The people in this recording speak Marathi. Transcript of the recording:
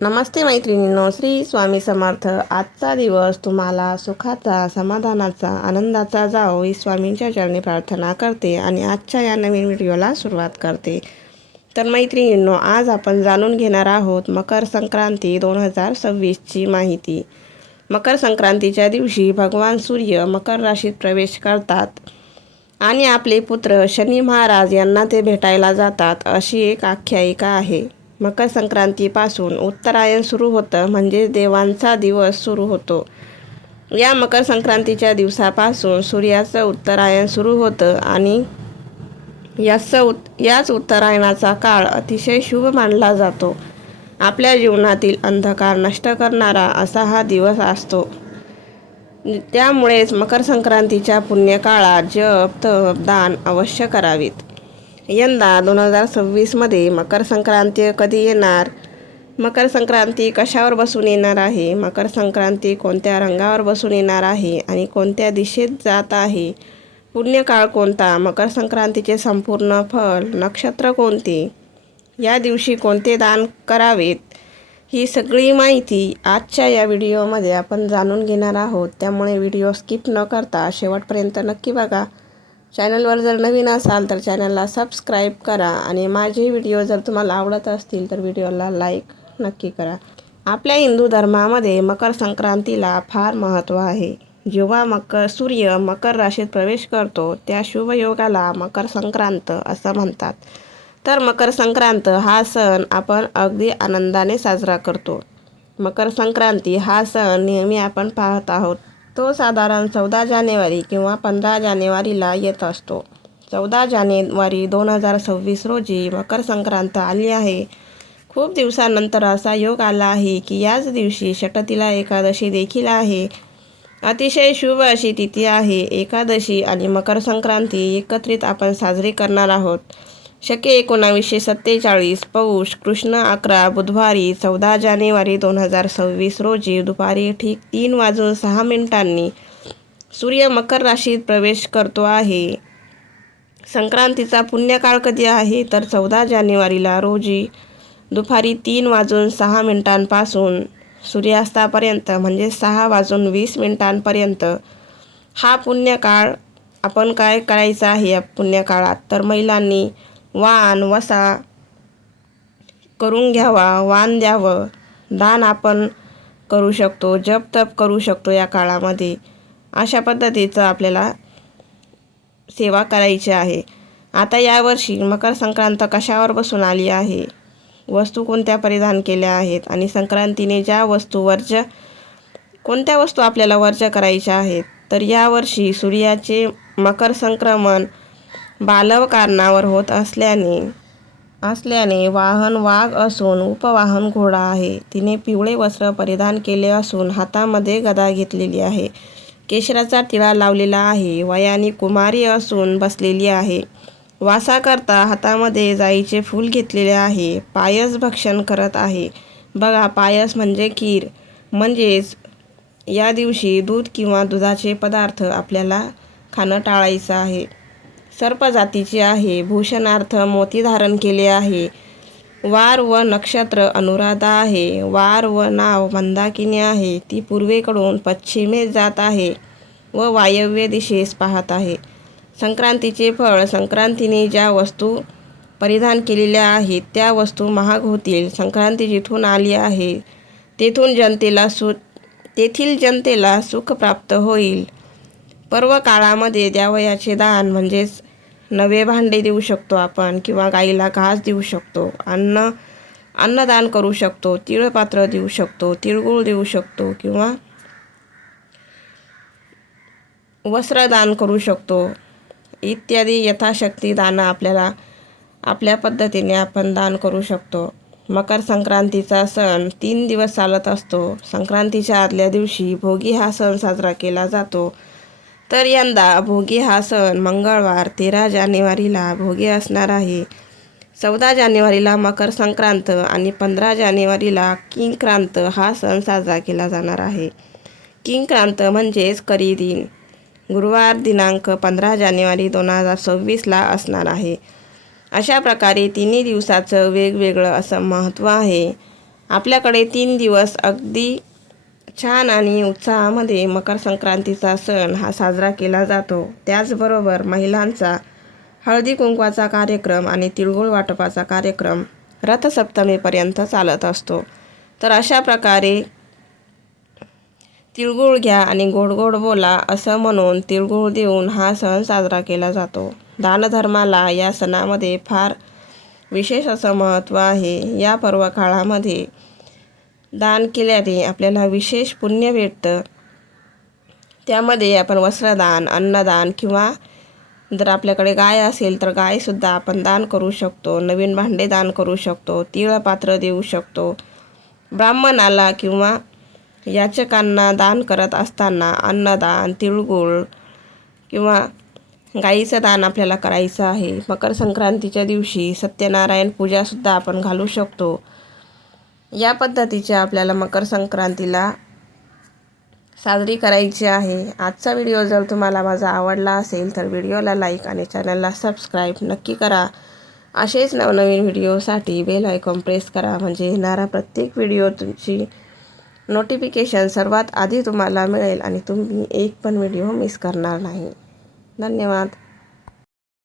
नमस्ते मैत्रिणींनो, श्री स्वामी समर्थ. आजचा दिवस तुम्हाला सुखाचा, समाधानाचा, आनंदाचा जावो ही स्वामींच्या चरणी प्रार्थना करते आणि आजच्या या नवीन व्हिडिओला सुरुवात करते. तर मैत्रिणींनो, आज आपण जाणून घेणार आहोत मकर संक्रांती 2026ची माहिती. मकर संक्रांतीच्या दिवशी भगवान सूर्य मकर राशीत प्रवेश करतात आणि आपले पुत्र शनी महाराज यांना ते भेटायला जातात, अशी एक आख्यायिका आहे. मकर संक्रांतीपासून उत्तरायण सुरू होतं, म्हणजे देवांचा दिवस सुरू होतो. या मकर संक्रांतीच्या दिवसापासून सूर्याचं उत्तरायण सुरू होतं आणि याच उत्तरायणाचा काळ अतिशय शुभ मानला जातो. आपल्या जीवनातील अंधकार नष्ट करणारा असा हा दिवस असतो. त्यामुळेच मकर संक्रांतीच्या पुण्यकाळात जप, तप, दान अवश्य करावीत. यंदा 2026मध्ये मकर संक्रांती कधी येणार? मकर संक्रांती कशावर बसून येणार आहे? मकर संक्रांती कोणत्या रंगावर बसून येणार आहे आणि कोणत्या दिशेत जात आहे? पुण्यकाळ कोणता? मकर संक्रांतीचे संपूर्ण फल, नक्षत्र कोणते? या दिवशी कोणते दान करावेत? ही सगळी माहिती आजच्या या व्हिडिओमध्ये आपण जाणून घेणार आहोत. त्यामुळे व्हिडिओ स्किप न करता शेवटपर्यंत नक्की बघा. चॅनलवर जर नवीन असाल तर चॅनलला सबस्क्राईब करा आणि माझे व्हिडिओ जर तुम्हाला आवडत असतील तर व्हिडिओला लाईक नक्की करा. आपल्या हिंदू धर्मामध्ये मकर संक्रांतीला फार महत्त्व आहे. जेव्हा सूर्य मकर राशीत प्रवेश करतो त्या शुभयोगाला मकर संक्रांत असं म्हणतात. तर मकर संक्रांत हा सण आपण अगदी आनंदाने साजरा करतो. मकर संक्रांती हा सण नेहमी आपण पाहत आहोत. तो साधारण 14 जानेवारी किंवा 15 जानेवारीला येत असतो. 14 जानेवारी 2026 रोजी मकर संक्रांत आली आहे. खूप दिवसानंतर असा योग आला आहे की याच दिवशी षटतिला एकादशी देखील आहे. अतिशय शुभ अशी तिथी आहे. एकादशी आणि मकर संक्रांती एकत्रित आपण साजरी करणार आहोत. शके 1947 पौष कृष्ण 11 बुधवारी 14 जानेवारी 2026 रोजी दुपारी ठीक 3:06 सूर्य मकर राशीत प्रवेश करतो आहे. संक्रांतीचा पुण्यकाळ कधी आहे तर 14 जानेवारीला रोजी दुपारी 3:06 पासून सूर्यास्तापर्यंत, म्हणजे 6:20 हा पुण्यकाळ. आपण काय करायचं आहे या पुण्यकाळात? तर महिलांनी वाण वसा करून घ्यावा, वाण द्यावं, दान आपण करू शकतो, जप तप करू शकतो या काळामध्ये. अशा पद्धतीचं आपल्याला सेवा करायची आहे. आता यावर्षी मकर संक्रांत कशावर बसून आली आहे, वस्तू कोणत्या परिधान केल्या आहेत आणि संक्रांतीने कोणत्या वस्तू आपल्याला वर्ज्य करायच्या आहेत? तर यावर्षी सूर्याचे मकर संक्रमण बालवकारणावर होत असल्याने वाहन वाघ असून उपवाहन घोडा आहे. तिने पिवळे वस्त्र परिधान केले असून हातामध्ये गदा घेतलेली आहे. केशराचा टिळा लावलेला आहे. वयाने कुमारी असून बसलेली आहे. वासाकरता हातामध्ये जाईचे फूल घेतलेले आहे. पायस भक्षण करत आहे. बघा, पायस म्हणजे खीर. म्हणजेच या दिवशी दूध किंवा दुधाचे पदार्थ आपल्याला खाणं टाळायचं आहे. सर्प जातीची आहे. भूषणार्थ मोती धारण केले आहे. वार व नक्षत्र अनुराधा आहे. वार व नाव मंदाकिनी आहे. ती पूर्वेकडून पश्चिमेस जात आहे व वायव्य दिशेस पाहत आहे. संक्रांतीचे फळ. संक्रांतीने ज्या वस्तू परिधान केलेल्या आहेत त्या वस्तू महाग होतील. संक्रांती जिथून आली आहे तेथील जनतेला सुख प्राप्त होईल. पर्व काळामध्ये द्यावयाचे दान म्हणजेच नवे भांडे देऊ शकतो आपण, किंवा गाईला घास देऊ शकतो, अन्नदान करू शकतो, तिळपात्र देऊ शकतो, तिळगुळ देऊ शकतो, किंवा वस्त्रदान करू शकतो. इत्यादी यथाशक्ती दानं आपल्याला आपल्या पद्धतीने आपण दान करू शकतो. मकर संक्रांतीचा सण 3 दिवस चालत असतो. संक्रांतीच्या आदल्या दिवशी भोगी हा सण साजरा केला जातो. तर यंदा भोगी हा सण मंगळवार 13 जानेवारीला भोगी असणार आहे. 14 जानेवारीला मकर संक्रांत आणि 15 जानेवारीला किंक्रांत हा सण साजरा केला जाणार आहे. किंक्रांत म्हणजेच करी दिन गुरुवार दिनांक 15 जानेवारी 2026ला असणार आहे. अशा प्रकारे तिन्ही दिवसाचं वेगवेगळं असं महत्त्व आहे. आपल्याकडे 3 दिवस अगदी छान आणि उत्साहामध्ये मकर संक्रांतीचा सण हा साजरा केला जातो. त्याचबरोबर महिलांचा हळदी कुंकवाचा कार्यक्रम आणि तिळगुळ वाटपाचा कार्यक्रम रथसप्तमीपर्यंत चालत असतो. तर अशा प्रकारे तिळगुळ घ्या आणि गोड गोड बोला असं म्हणून तिळगुळ देऊन हा सण साजरा केला जातो. दानधर्माला या सणामध्ये फार विशेष असं महत्त्व आहे. या पर्व काळामध्ये दान केल्याने आपल्याला विशेष पुण्य भेटतं. त्यामध्ये आपण वस्त्रदान, अन्नदान किंवा जर आपल्याकडे गाय असेल तर गायसुद्धा आपण दान करू शकतो. नवीन भांडे दान करू शकतो. तिळपात्र देऊ शकतो. ब्राह्मणाला किंवा याचकांना दान करत असताना अन्नदान, तिळगुळ किंवा गाईचं दान आपल्याला करायचं आहे. मकर संक्रांतीच्या दिवशी सत्यनारायण पूजासुद्धा आपण घालू शकतो. या पद्धतीचे आपल्याला मकर संक्रांतीला साजरी करायची आहे. आजचा व्हिडिओ जर तुम्हाला माझा आवडला असेल तर व्हिडिओला लाईक आणि चॅनलला सबस्क्राईब नक्की करा. असेच नवनवीन व्हिडिओसाठी बेल आयकॉन प्रेस करा, म्हणजे येणारा प्रत्येक व्हिडिओ तुमची नोटिफिकेशन सर्वात आधी तुम्हाला मिळेल आणि तुम्ही एक पण व्हिडिओ मिस करणार नाही. धन्यवाद.